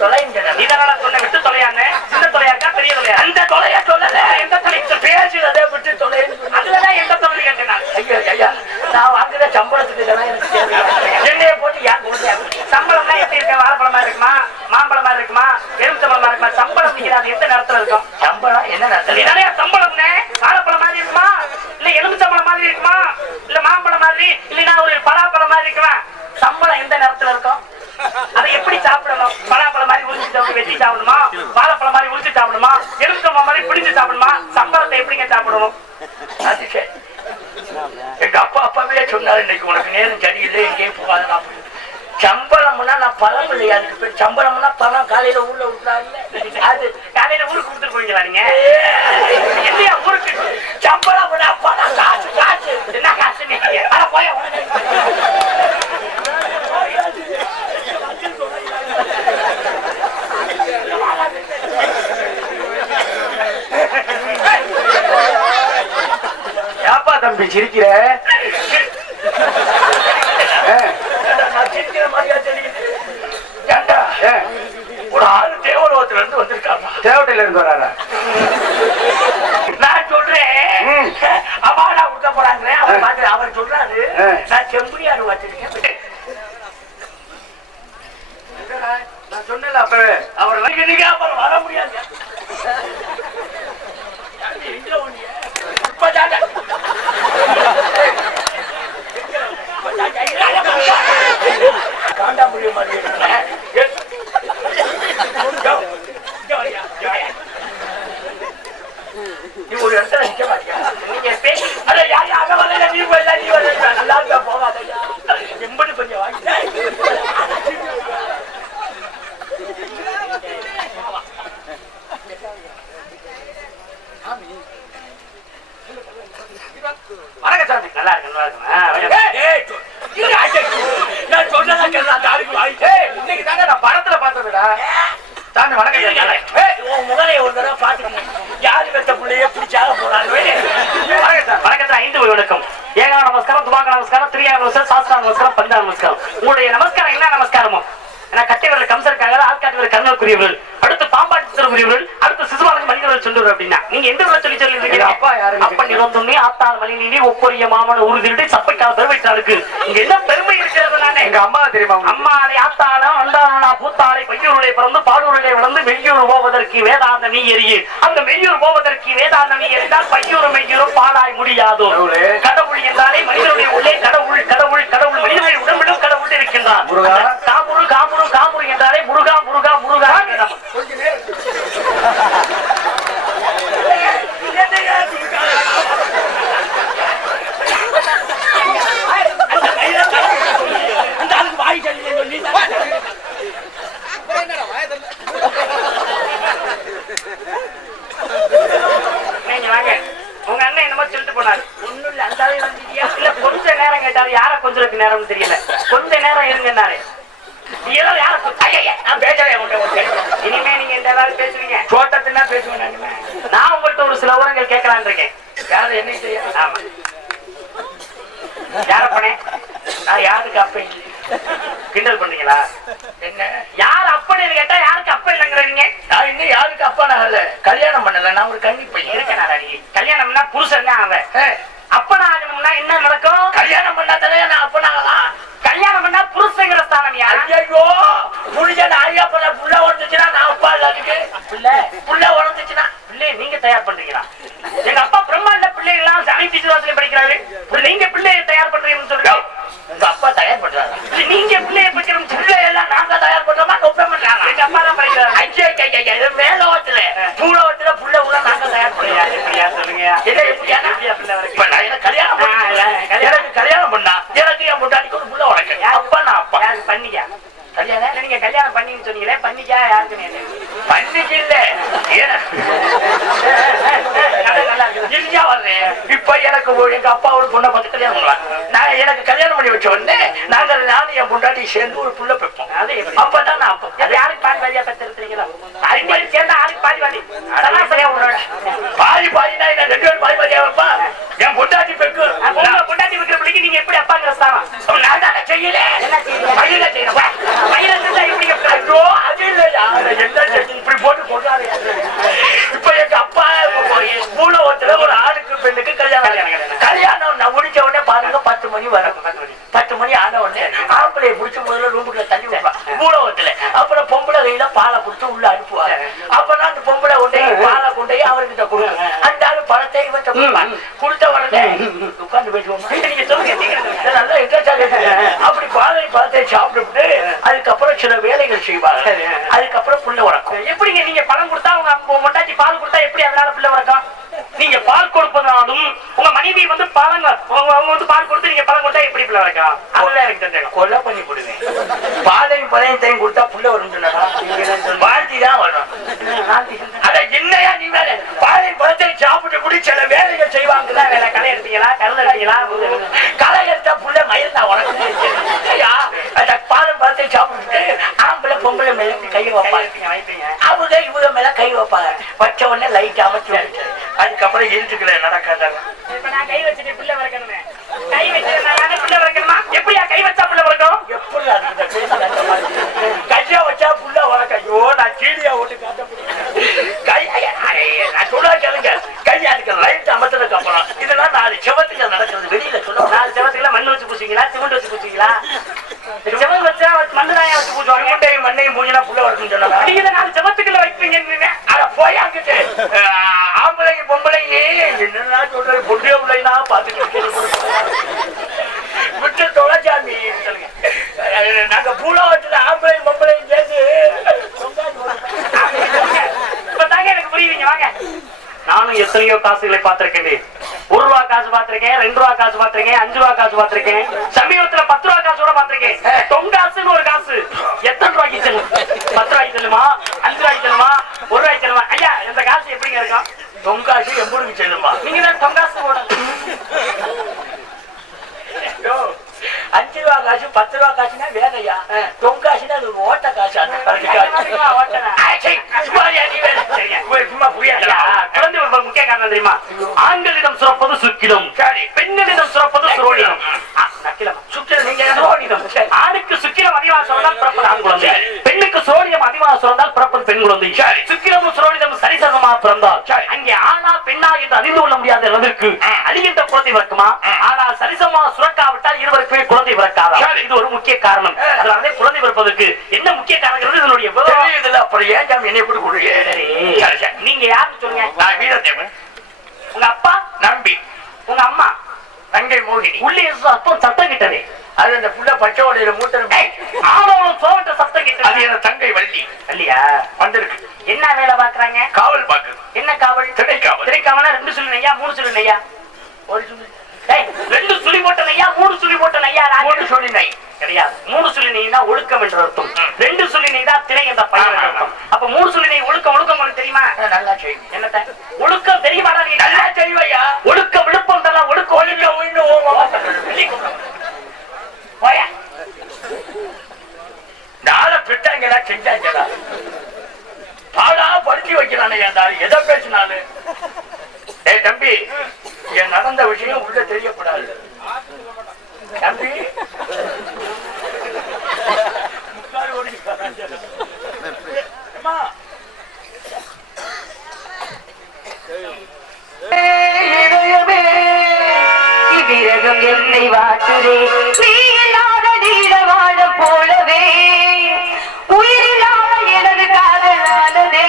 தொலைங்க. இதனால சொன்ன விட்டு தொலையாங்க. சின்ன தொலையாக்கா பெரிய தொலையா? அந்த தொலைய சொல்லல. எந்த தொலை பேசுறதை விட்டு தொலை. அதுலதான் எந்த தொலை கேட்டேன். ஐயா ஐயா நான் வாங்குற சம்பளத்துக்கு இதெல்லாம் எனக்கு தேவையா? என்னைய போட்டு யார் கொடுத்தா? சம்பளம்னா எப்படி இருக்க? வாழைப்பழமா இருக்குமா, மாம்பழமா இருக்குமா, எலுமிச்சம்பழமா இருக்குமா? சம்பளம் அது எந்த நேரத்துல இருக்கும்? சம்பளம் என்ன நேரத்துல? நிறைய சம்பளம்னு வாழைப்பழம் மாதிரி இருக்குமா, இல்ல எலுமிச்சம்பழம் மாதிரி இருக்குமா, இல்ல மாம்பழம் மாதிரி, இல்லைன்னா ஒரு பலாப்பழம் மாதிரி இருக்குமா? சம்பளம் எந்த நேரத்துல இருக்கும்? அதை எப்படி சாப்பிடணும்? பலாப்பழம் மாதிரி உரிச்சு வெட்டி சாப்பிடணுமா, வாழைப்பழம் மாதிரி உரிச்சு சாப்பிடணுமா, எலுமிச்சம்பழம் மாதிரி பிடிச்சு சாப்பிடணுமா? சம்பளத்தை எப்படிங்க சாப்பிடணும்? அது எங்க அப்பா அப்பாவே சொன்னாரு, இன்னைக்கு உனக்கு நேரம் சரியில்லை, எங்கேயும் போகாத. சம்பளம்னா நான் பழம் இல்லையா? அதுக்கு பேர் சம்பளம்னா பழம். காலையில ஊர்ல விட்டுறாங்க, அது காலையில ஊருக்கு கொடுத்துட்டு போவீங்களா நீங்க? இல்லையா ஊருக்கு? சம்பளம்னா பணம், காசு. காசு என்ன காசு? அட போய் ஏப்பா தம்பி சிரிக்கிற? ஒரு ஆளு தேவலோகத்துல இருந்து வந்திருக்காங்க. தேவட்டையில இருந்து வராரா? நான் சொல்றேன் அவாடா கொடுக்க போறாங்க. அவர் பாத்து அவர் சொல்றாரு, நான் செம்புடியாரு வச்சிருக்கேன். நான் சொன்னல அப்பவே அவர் நீங்க அப்புறம் வர முடியாது. காண்டாமொழி மாதிரி நீ ஒரு இடத்துல நிக்க மாட்டியா? நீங்க நீ வரல, நீ வரல, நல்லா இருக்கா போகாதையா? எம்பது கொஞ்சம் வாங்கி வணக்கம் சாமி. நல்லா இருக்கு, நல்லா இருக்கு. நான் சொன்னதான் இன்னைக்கு தாங்க நான் படத்துல பார்த்ததுடா. சாமி வணக்கம். முகலைய ஒரு தடவை பாத்துக்கணும். யாரு பெற்ற பிள்ளைய பிடிச்சாக போறாங்க. வணக்கத்துல 5 வணக்கம். ஏகா நமஸ்காரம், துபாக நமஸ்காரம், திரியா நமஸ்காரம், சாஸ்திரா நமஸ்காரம், பந்தா நமஸ்காரம். உங்களுடைய நமஸ்காரம் என்ன நமஸ்காரமோ? ஏன்னா கட்டைவர்கள் கம்சருக்காக, ஆள்காட்டுவர் கர்ணக்குரியவர்கள், அடுத்து பாம்பாட்டு திருமுறியவர்கள், அடுத்து சிசுபாலன் மனிதர்கள் சொல்லுவார். அப்படின்னா நீங்க எந்த சொல்லி சொல்லிருக்கீங்க? அப்பா யாரு? அப்ப நிறந்தொன்னே ஆத்தாள் மணி நீ ஒப்பொரிய மாமன உறுதிட்டு சப்பைக்கால பெருமைட்டாளுக்கு இங்க என்ன பெருமை இருக்கிறது? நானே எங்க அம்மா தெரியுமா? அம்மாளை ஆத்தாளம் அண்டாளா பூத்தாளை பையூருடைய பிறந்து பாடூருடைய வளர்ந்து மெய்யூர் போவதற்கு வேதாந்த நீ எரியே. அந்த மெய்யூர் போவதற்கு வேதாந்த நீ எரிந்தால் பையூரும் மெய்யூரும் பாடாய் முடியாதோ. கடவுள் என்றாலே மனிதனுடைய உள்ளே கடவுள், கடவுள், கடவுள் மனிதனுடைய உடம்பிலும் கடவுள் இருக்கின்றார். காமுரு காமுரு காமுரு என்றாலே முருகா முருகா முருகா. உங்க அண்ணன் என்னமோ சொல்லிட்டு போனாரு. ஒண்ணும் இல்ல, அந்த இல்ல கொஞ்ச நேரம் கேட்டாரு. யார கொஞ்சம் நேரம் தெரியல. கொஞ்ச நேரம் இருங்கன்னாரு. இனிமே நீங்க எந்த ஏதாவது பேசுவீங்க, தோட்டத்தினா பேசுவேன். நான் உங்கள்கிட்ட ஒரு சில உரங்கள் கேட்கலான் இருக்கேன். யாரும் என்ன செய்ய? ஆமா, யாரப்பனே? நான் யாருக்கு அப்ப இல்லை. கிண்டல் பண்றீங்களா? என்ன யார் அப்பன்னு கேட்டா யாருக்கு அப்ப இல்லைங்கிறீங்க? நான் இன்னும் யாருக்கு அப்பா நான் கல்யாணம் பண்ணல. நான் ஒரு கன்னி பையன் இருக்கேன். கல்யாணம்னா புருஷன் தான் அவன். அப்பனா ஆகணும்னா என்ன நடக்கும்? கல்யாணம் பண்ணா தானே நான் அப்பனாகலாம். கல்யாணம் பண்ணா புருஷங்கிற ஸ்தானம் யார்? ஐயோ புருஷன் ஆயா பண்ண புள்ள உடஞ்சுச்சுன்னா நான் அப்பா இல்ல. அதுக்கு புள்ள உடஞ்சுச்சுன்னா பிள்ளைய நீங்க தயார் பண்றீங்களா? எங்க அப்பா பிரம்மாண்ட பிள்ளைகள் எல்லாம் அனைத்து படிக்கிறாரு. நீங்க பிள்ளைய தயார் பண்றீங்கன்னு சொல்லுங்க. உங்க அப்பா தயார் பண்றாரு. நீங்க பிள்ளைய படிக்கிற பிள்ளை எல்லாம் நாங்க தயார் பண்றோமா? ஒப்பம் பண்றாங்க. எங்க அப்பா தான் படிக்கிறாரு. மேலோகத்துல பூலோகத்துல புள்ள உள்ள நாங்க தயார் பண்றோம். எப்படியா சொல்லுங்க? கல்யாணம் எனக்கு கல்யாணம் பண்ணா எனக்கு என் முட்டாடிக்கு ஒரு புள்ள உனக்கு அப்பா நான் அப்பா பண்ணிக்க கல்யாணம். நீங்க கல்யாணம் பண்ணின்னு சொன்னீங்களே, பண்ணிக்கா யாருக்கு? பண்ணிக்க இல்ல இப்ப எனக்கு எங்க அப்பா ஒரு பொண்ணை பார்த்து கல்யாணம் பண்ணுவாங்க. நான் எனக்கு கல்யாணம் பண்ணி வச்ச உடனே நாங்கள் நானும் என் பொண்டாட்டி சேர்ந்து ஒரு புள்ள பெப்போம். அப்பதான் நான் அப்பா யாருக்கு பாதி பாதியா பெற்றிருக்கிறீங்களா? அறிஞர் சேர்ந்தா ஆளுக்கு பாதி பாதி பாதி பாதினா என்ன? 2 பேரும் பாதி பாதியா வைப்பா. என் பொண்டாட்டி பெக்கு பொண்டாட்டி வைக்கிற பிள்ளைக்கு நீங்க எப்படி அப்பாங்கிற ஸ்தானம்? நான் தானே செய்யல. என்ன செய்யல? மயில செய்யணும். மயில செஞ்சா எப்படி? ஐயோ அது இல்லையா? உள்ள அனுப்புவாங்க. அப்பதான் அந்த பொம்பளை கொண்டே பாலை கொண்டே அவர்கிட்ட கொடுங்க. அந்த ஆளு பழத்தை இவற்றை கொடுத்த உடனே உட்காந்து பேசுவோம். நீங்க சொல்லுங்க நல்லா இன்ட்ரெஸ்டா. அப்படி பழத்தை சாப்பிட்டு அதுக்கப்புறம் சில வேலைகள் செய்வாங்க. அதுக்கப்புறம் புள்ள உறக்கும். எப்படிங்க நீங்க பழம் கொடுத்தா உங்க மொட்டாச்சி பால் கொடுத்தா எப்படி அதனால புள்ள உறக்கும்? நீங்க பால் கொடுப்பதாலும் உங்க மனைவி வந்து பால் கொடுத்து நீங்க பழம் கொடுத்தா எப்படி பிள்ளை வைக்கலாம்? அதுதான் எனக்கு தெரியும். கொலை பண்ணி போடுவேன். பாலையும் பழையத்தையும் கொடுத்தா புள்ள வரும் வாழ்த்தி தான் வரும். அத என்னையா நீ வேலை பாலையும் பழத்தையும் சாப்பிட்டு கூட சில வேலைகள் செய்வாங்க. வேலை களை எடுத்தீங்களா கருது எடுத்தீங்களா? களை எடுத்தா புள்ள மயில் தான் உனக்கு அந்த பாலும் பழத்தையும் சாப்பிட்டு ஆம்பளை பொம்பளை மேல கை வைப்பாங்க. அவங்க இவங்க மேல கை வைப்பாங்க. வச்ச உடனே லைட் அமைச்சு அதுக்கப்புறம் இருட்டுக்குள்ள நடக்காதாங்க. இப்ப நான் கை வச்சுட்டு பிள்ளை வளர்க்கணுமே. கை வச்சு பிள்ளை வளர்க்கணுமா? எப்படியா கை வச்சா பிள்ளை வளர்க்கணும்? எப்படி கையா வச்சா புள்ள வளர்க்க? ஐயோ நான் சீடியா ஓட்டு காட்ட கை நான் சொல்ல கேளுங்க. கையா அதுக்கு லைட் அமர்த்ததுக்கு அப்புறம் இதெல்லாம் 4 செவத்துக்கு நடக்கிறது. வெளியில சொல்ல 4 செவத்துக்குள்ள மண் வச்சு பூசிங்களா சிமெண்ட் வச்சு பூசிங்களா? செவல் வச்சா மண்ணுதாயா வச்சு பூசுவாங்க. முட்டையும் மண்ணையும் பூஜினா புள்ள வளர்க்கணும்னு சொன்னாங்க. நீங்க 4 செவத்துக்குள்ள வைப்பீங்க. அத போய் அங்கிட்டு ஆம்பளைங்க பொம்பளைங்க என்னன்னா சொல்றது பொட்டிய பிள்ளைனா பாத்துக்கிட்டு விட்டு தொலைச்சாமி சொல்லுங்க. நாங்க பூலா வச்சுட்டு ஆம்பளையும் பொம்பளையும் சேர்ந்து இப்பதாங்க எனக்கு புரியுவீங்க. வாங்க. நானும் எத்தனையோ காசுகளை பார்த்திருக்கேன். 1 ரூபா காசு பார்த்திருக்கேன், 2 ரூபா காசு பார்த்திருக்கேன், 5 ரூபா காசு பார்த்திருக்கேன், சமீபத்துல 10 ரூபா காசு கூட பார்த்திருக்கேன். தொங்காசுன்னு ஒரு காசு எத்தனை ரூபாய்க்கு செல்லும்? 10 ரூபாய்க்கு செல்லுமா, 5 ரூபாய்க்கு செல்லுமா, 1 ரூபாய்க்கு செல்லுமா? ஐயா இந்த காசு எப்படிங்க இருக்கும்? தொங்காசு 80 செல்லுமா? நீங்க தான் தொங்காசு போட 5 ரூபா காசு 10 ரூபா காசுனா வேலையா? தொங்காசுனா அது ஓட்ட காசு. குழந்தை ஒரு முக்கிய காரணம் தெரியுமா? ஆண்களிடம் சுரப்பது சுக்கிலம், பெண்களிடம் சுரப்பது சுரோனிடம். ஆணுக்கு சுக்கிரம் அதிகமாக சுரந்தால் பிறப்பது ஆண் குழந்தை, பெண்ணுக்கு சுரோனியம் அதிகமாக சுரந்தால் பிறப்பது பெண் குழந்தை. சுக்கிரமும் சுரோனிதமும் சரிசமமாக பிறந்தால் அங்கே ஆனா பெண்ணா என்று அறிந்து கொள்ள முடியாத அளவிற்கு அழிகின்ற குழந்தை பிறக்குமா? ஆனால் சரிசமமாக சுரக்காவிட்டால் இருவருக்குமே குழந்தை பிறக்காதா? இது ஒரு முக்கிய காரணம். அதனாலே குழந்தை பிறப்பதற்கு என்ன முக்கிய காரணம் இதனுடைய இதுல அப்புறம் ஏன் என்னை எப்படி கொடுங்க? நீங்க யாருன்னு சொல்லுங்க. நான் வீரதேவன். உங்க அப்பா நம்பி, உங்க அம்மா தங்கை மோகினி. உள்ளே சத்தம் கிட்டதே அது அந்த புள்ள பச்சை ஓடையில மூட்டை ஆளோடும் சோகட்ட சத்தம் கிட்ட. அது என் தங்கை வள்ளி. வள்ளியா வந்திருக்கு. என்ன வேலை பாக்குறாங்க? காவல் பாக்குறது. என்ன காவல்? திரைக்காவல். திரைக்காவல்னா 2 சுழி நையா 3 சுழி நையா? 1 சுழி. 2 சுழி போட்ட நையா 3 சுழி போட்ட நையா? 1 சுழி நை கிடையாது. 3 சுழி நெய்னா ஒழுக்கம் என்ற அர்த்தம். 2 சுழி நெய் தான் திரை என்ற பயன் அர்த்தம். அப்ப 3 சுழி நெய் ஒழுக்கம் உங்களுக்கு தெரியுமா? நல்லா செய்யும். என்னத்த ஒழுக்கம் தெரியுமா? நல்லா செய்வையா. ஒழுக்கம் விழுப்பம் தரலாம். ஒழுக்கம் ஒழுக்கம் போயா நாள பெற்றாங்களா செஞ்சாங்களா பாடா படுத்தி வைக்கிறானே. எதை பேசினாலும் தம்பி என் நடந்த விஷயம் உள்ள தெரியப்படாது தம்பி. விரகம் என்னை வாட்டுதே நீ இல்லாத நீட வாழ போலவே உயிரில்லாத எனது காதலானதே.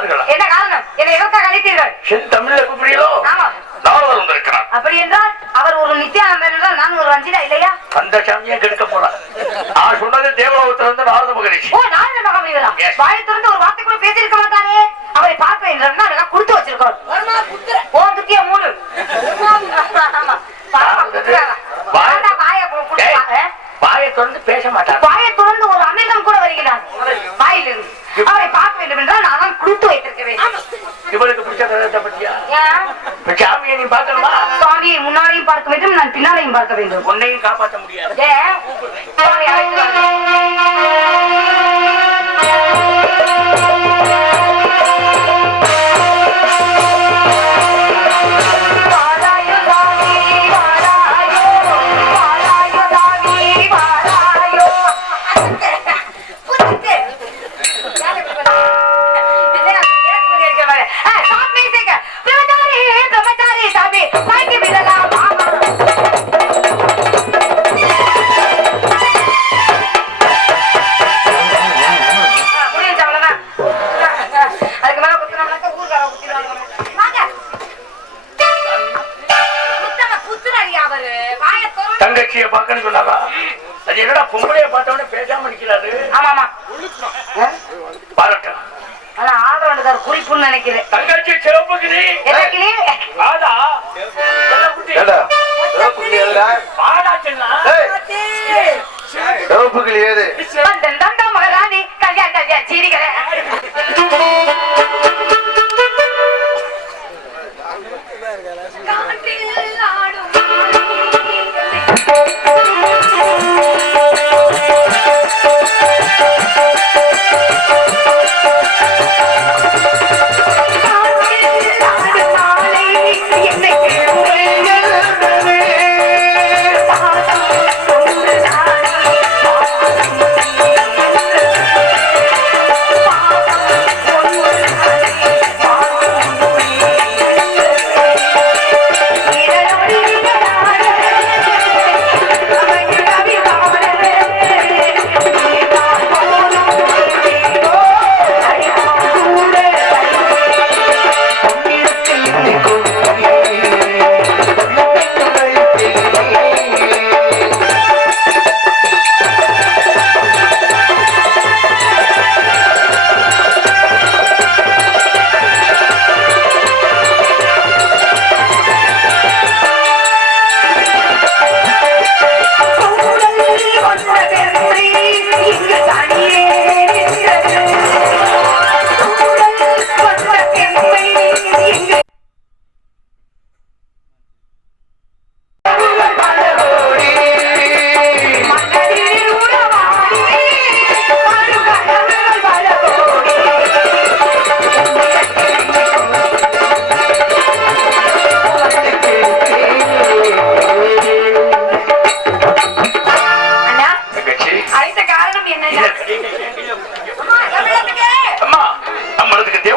விட்டார்களா? என்ன காரணம்? என்னை எதற்காக அழைத்தீர்கள்? செந்தமிழ்ல கூப்பிடுறீங்களோ? ஆமா. நாரதர் வந்திருக்கிறார். அப்படி என்றால் அவர் ஒரு நித்யானந்தன் என்றால் நான் ஒரு ரஞ்சிதா இல்லையா? அந்த சாமியை கெடுக்க போறார். நான் சொன்னது தேவலோகத்துல இருந்து நாரத மகரிஷி. ஓ, நாரத மகாமுனிவரா? வாயை திறந்து ஒரு வார்த்தை கூட பேசியிருக்க மாட்டாரே. அவரை பார்க்க என்றா அதெல்லாம் கொடுத்து வச்சிருக்கோம். ஓ, துத்திய மூணு. ஆமா. வாயை திறந்து பேச மாட்டார். வாயை திறந்து ஒரு அமிர்தம் கூட வருகிறார் வாயிலிருந்து. அவரை பார்க்க வேண்டும் என்றால் நான் கொடுத்து வைத்திருக்க வேண்டும். இவருக்கு பிடிச்ச கருத்தை பற்றியா? சாமியை நீ பார்க்கணுமா? சுவாமியை முன்னாடியும் பார்க்க வேண்டும், நான் பின்னாலையும் பார்க்க வேண்டும். உன்னையும் காப்பாற்ற முடியாது. தங்கச்சியை பார்க்கணும் சொன்னாரா? அது என்னடா பொம்பளைய பார்த்தவனே பேசாம நிக்கிறாரு. ஆமாமா பாராட்டா. ஆனா ஆதரவு குறிப்புன்னு நினைக்கிறேன். தங்கச்சி சிவப்பு கிளி. என்ன கிளி? ஆதா பாடா சின்ன சிவப்பு கிளி ஏது? மகாராணி கல்யாண கல்யாண சீரிகளே